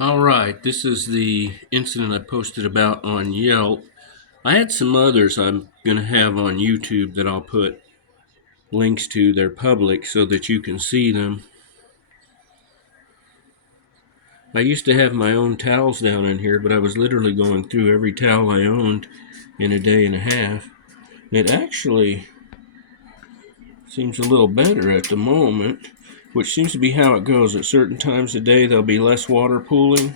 All right, this is the incident I posted about on Yelp. I had some others I'm going to have on YouTube that I'll put links to. They're public so that you can see them. I used to have my own towels down in here, but I was literally going through every towel I owned in a day and a half. It actually seems a little better at the moment, which seems to be how it goes. At certain times of day, there'll be less water pooling,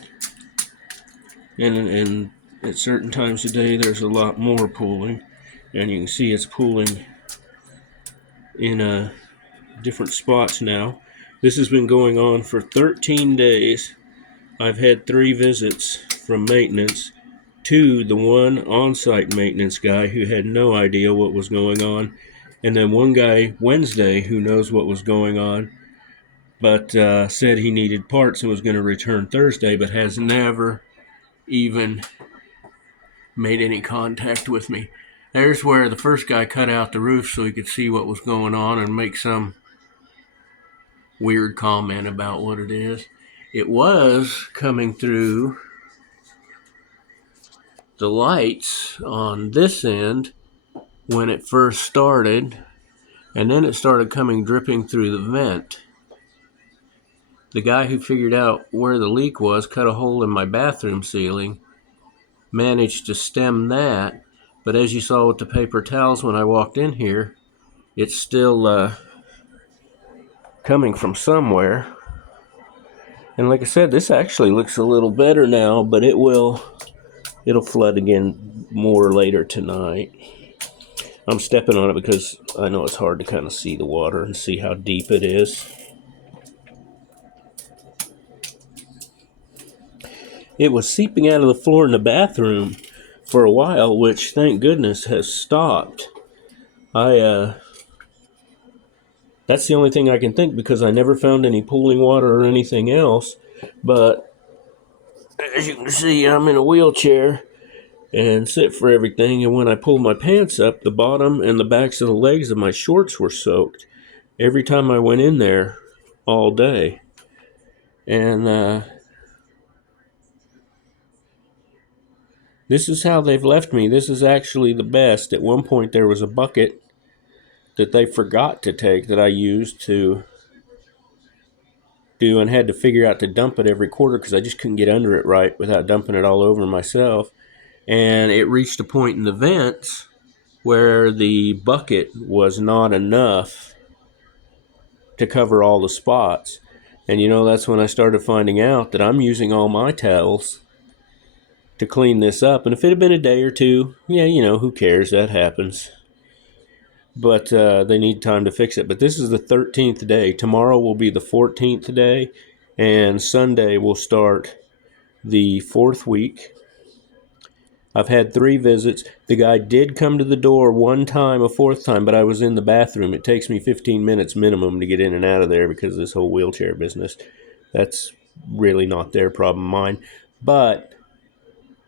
and at certain times of day, there's a lot more pooling. And you can see it's pooling in different spots now. This has been going on for 13 days. I've had 3 visits from maintenance. 2, the one on-site maintenance guy who had no idea what was going on, and then one guy Wednesday who knows what was going on, but said he needed parts and was going to return Thursday, but has never even made any contact with me. There's where the first guy cut out the roof so he could see what was going on and make some weird comment about what it is. It was coming through the lights on this end when it first started, and then it started coming dripping through the vent. The guy who figured out where the leak was cut a hole in my bathroom ceiling, managed to stem that, but as you saw with the paper towels when I walked in here, it's still coming from somewhere. And like I said, this actually looks a little better now, but it'll flood again more later tonight. I'm stepping on it because I know it's hard to kind of see the water and see how deep it is. It was seeping out of the floor in the bathroom for a while, which thank goodness has stopped. That's the only thing I can think because I never found any pooling water or anything else. But as you can see, I'm in a wheelchair and sit for everything. And when I pulled my pants up, the bottom and the backs of the legs of my shorts were soaked every time I went in there all day. And this is how they've left me. This is actually the best. At one point, there was a bucket that they forgot to take that I used to do and had to figure out to dump it every quarter because I just couldn't get under it right without dumping it all over myself. And it reached a point in the vents where the bucket was not enough to cover all the spots. And that's when I started finding out that I'm using all my towels to clean this up. And if it had been a day or two, yeah, who cares? That happens. But they need time to fix it. But this is the 13th day. Tomorrow will be the 14th day, and Sunday will start the 4th week. I've had 3 visits. The guy did come to the door one time, a 4th time, but I was in the bathroom. It takes me 15 minutes minimum to get in and out of there because of this whole wheelchair business. That's really not their problem, mine. But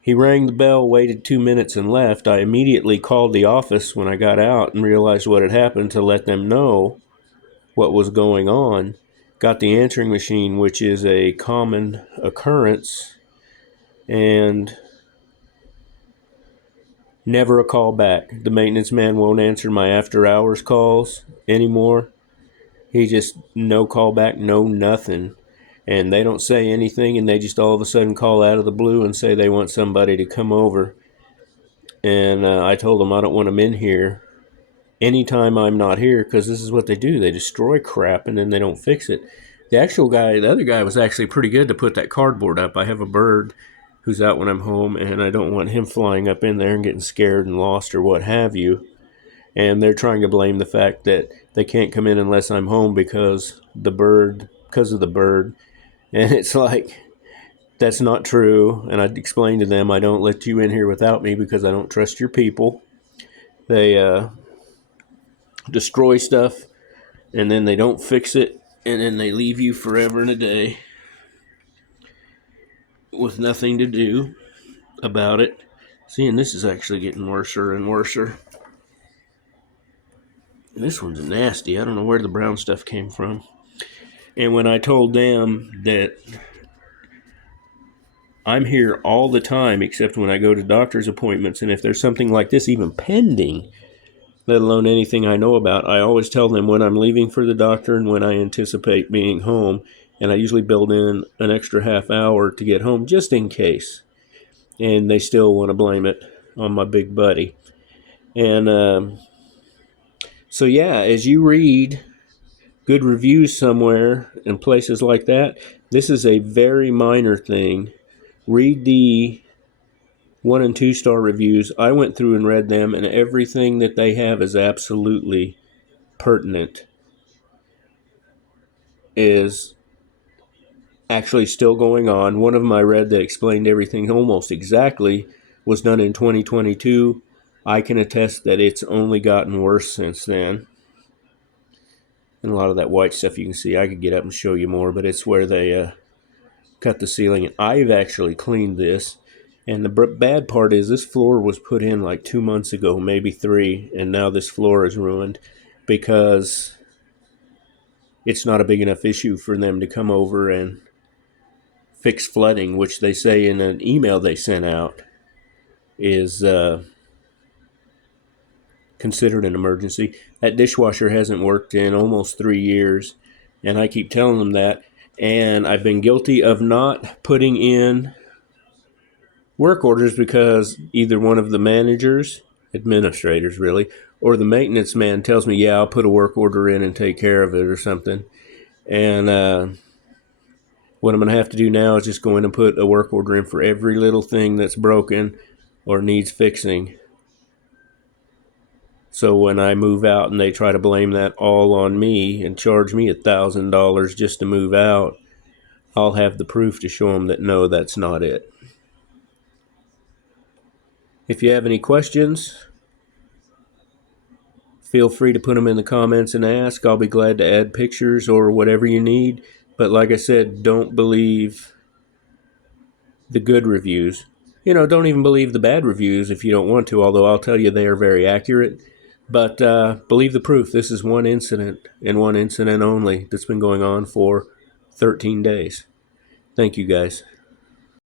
he rang the bell, waited 2 minutes, and left. I immediately called the office when I got out and realized what had happened to let them know what was going on. Got the answering machine, which is a common occurrence, and never a call back. The maintenance man won't answer my after hours calls anymore. He just no call back, no nothing. And they don't say anything, and they just all of a sudden call out of the blue and say they want somebody to come over. And I told them I don't want them in here anytime I'm not here because this is what they do. They destroy crap and then they don't fix it. The other guy was actually pretty good to put that cardboard up. I have a bird who's out when I'm home, and I don't want him flying up in there and getting scared and lost or what have you. And they're trying to blame the fact that they can't come in unless I'm home because of the bird. And it's like, that's not true. And I explained to them, I don't let you in here without me because I don't trust your people. They destroy stuff, and then they don't fix it, and then they leave you forever and a day with nothing to do about it. Seeing this is actually getting worser and worser. This one's nasty. I don't know where the brown stuff came from. And when I told them that I'm here all the time except when I go to doctor's appointments. And if there's something like this even pending, let alone anything I know about, I always tell them when I'm leaving for the doctor and when I anticipate being home. And I usually build in an extra half hour to get home just in case. And they still want to blame it on my big buddy. And so, yeah, as you read good reviews somewhere in places like that, this is a very minor thing. Read the 1 and 2 star reviews. I went through and read them, and everything that they have is absolutely pertinent, is actually still going on. One of them I read that explained everything almost exactly was done in 2022. I can attest that it's only gotten worse since then. And a lot of that white stuff you can see, I could get up and show you more, but it's where they cut the ceiling. I've actually cleaned this. And the bad part is this floor was put in like 2 months ago, maybe 3, and now this floor is ruined because it's not a big enough issue for them to come over and fix flooding, which they say in an email they sent out is considered an emergency. That dishwasher hasn't worked in almost 3 years, and I keep telling them that. And I've been guilty of not putting in work orders because either one of the managers, administrators really, or the maintenance man tells me, yeah, I'll put a work order in and take care of it or something. And what I'm going to have to do now is just go in and put a work order in for every little thing that's broken or needs fixing. So when I move out and they try to blame that all on me and charge me $1,000 just to move out, I'll have the proof to show them that no, that's not it. If you have any questions, feel free to put them in the comments and ask. I'll be glad to add pictures or whatever you need. But like I said, don't believe the good reviews. Don't even believe the bad reviews if you don't want to, although I'll tell you they are very accurate. But believe the proof. This is one incident and one incident only that's been going on for 13 days. Thank you, guys.